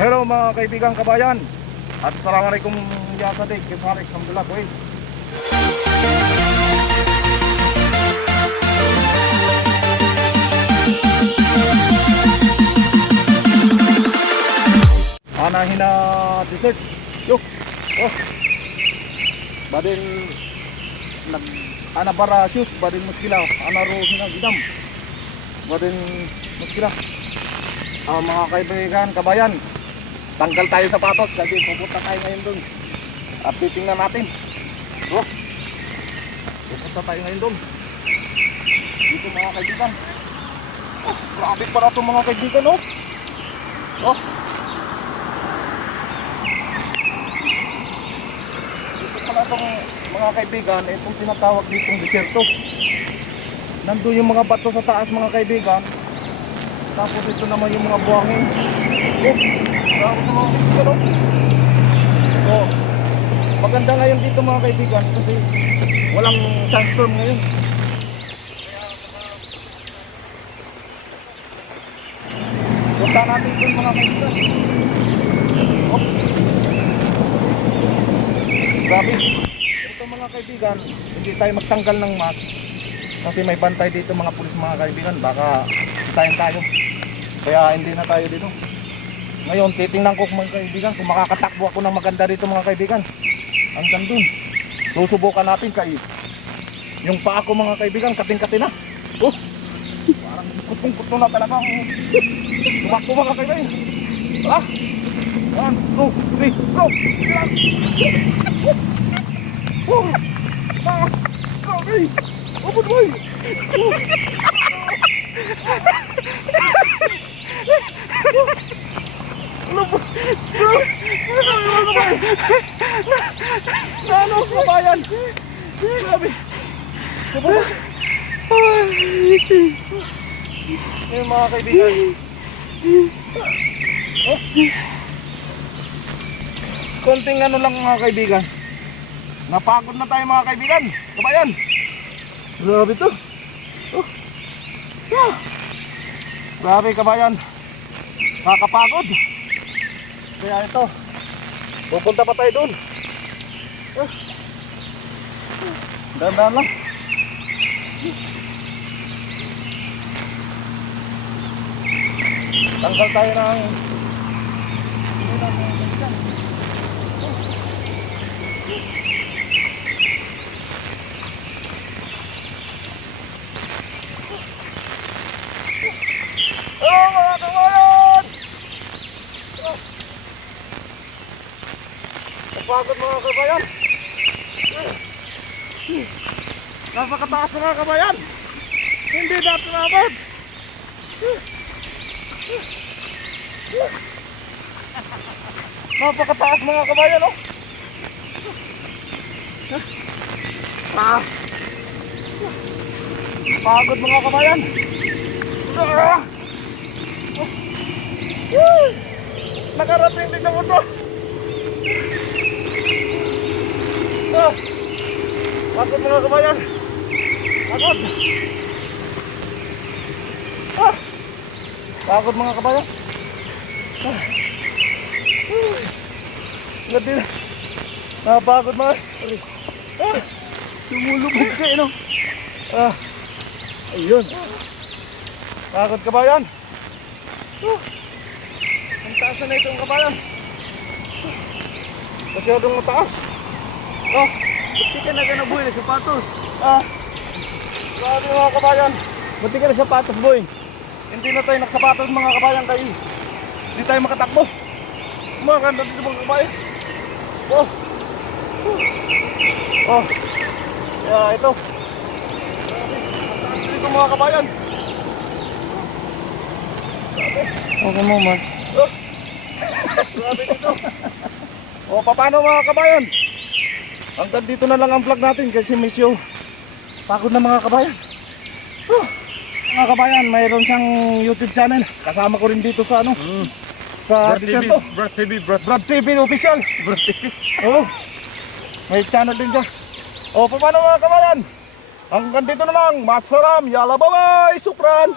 Hello mga kaibigan kabayan. At assalamualaikum ya sadik. Kifalik alhamdulillah boy. Ana hina dessert. Yo. Oh. Badin nag ana bara shoes badin muskila ana ro hina gidam. Badin muskila. Mga kaibigan kabayan, tanggal tayo sapatos kasi pupunta tayo ngayon dun at titingnan natin. Oh, pupunta tayo ngayon dun dito mga kaibigan. Oh, grabe para ito mga kaibigan. Oh, oh. Dito pala itong mga kaibigan, itong tinatawag ditong deserto. Nandun yung mga bato sa taas mga kaibigan. Tapos ito naman yung mga buhangin. Oh, grabe sa mga kaibigan. Oh, maganda ngayon dito mga kaibigan kasi walang sunstorm ngayon. Punta natin ito mga kaibigan. Oh, grabe. Ito mga kaibigan, hindi tayo magtanggal ng mask kasi may bantay dito mga pulis mga kaibigan. Baka sitayin tayo. Kaya hindi na tayo dito. Ngayon titingnan ko mga kaibigan kung makakatakbo ako ng maganda dito mga kaibigan. Hanggang dun susubukan natin kay yung paa ko mga kaibigan kating-kati na. Oh, parang kutong-kutong na talaga ako. Tumakbo mga kaibigan. Ah, 1, 2, 3, go! Oh, ah, okay. Upod boy. Ano kabayan? Grabe. Eh mga kaibigan. Oh. Konting ano lang mga kaibigan. Napagod na tayo mga kaibigan. Kabayan. Grabe to. Oh. Ah. Grabe kabayan. Nakakapagod. Kaya ito, pupunta pa tayo doon. Dahan-dahan lang. Tanggal tayo ng mga kabayan! Napagod mga kabayan. Napakataas mga kabayan. Hindi natin abot. Napakataas mga kabayan. Oh. Ah. Pagod mga kabayan. Ah. Oh. Nakarating din ng mundo. Ah, pagod mga kabayan. Pagod. Ah, pagod mga kabayan. Ah. Ganda na. Napagod mga. Ah, lumulubog kayo no. Ah, ayun. Pagod kabayan. Ang taas na itong kabayan. Masyadong mataas. Oh, buti ka na gana boy, sapatos. Ah, grabe mga kabayan. Buti ka na sapatos boy. Hindi na tayo nagsapatos mga kabayan kayo. Hindi tayo makatakbo. Mga ganda dito mga kabayan. Oh, oh, yeah, ito. Mataas dito mga kabayan. Okay mo man. Oh, grabe dito. Oh, paano mga kabayan? Hanggang dito na lang ang vlog natin kasi medyo pagod na mga kabayan. Mga kabayan, mayroon siyang YouTube channel. Kasama ko rin dito sa ano? Sa Brad TV official. Brad TV. Oh. May channel din siya. Oh, paano mga kabayan? Hanggang dito na lang. Masalam. Yalla, bye-bye. Supran.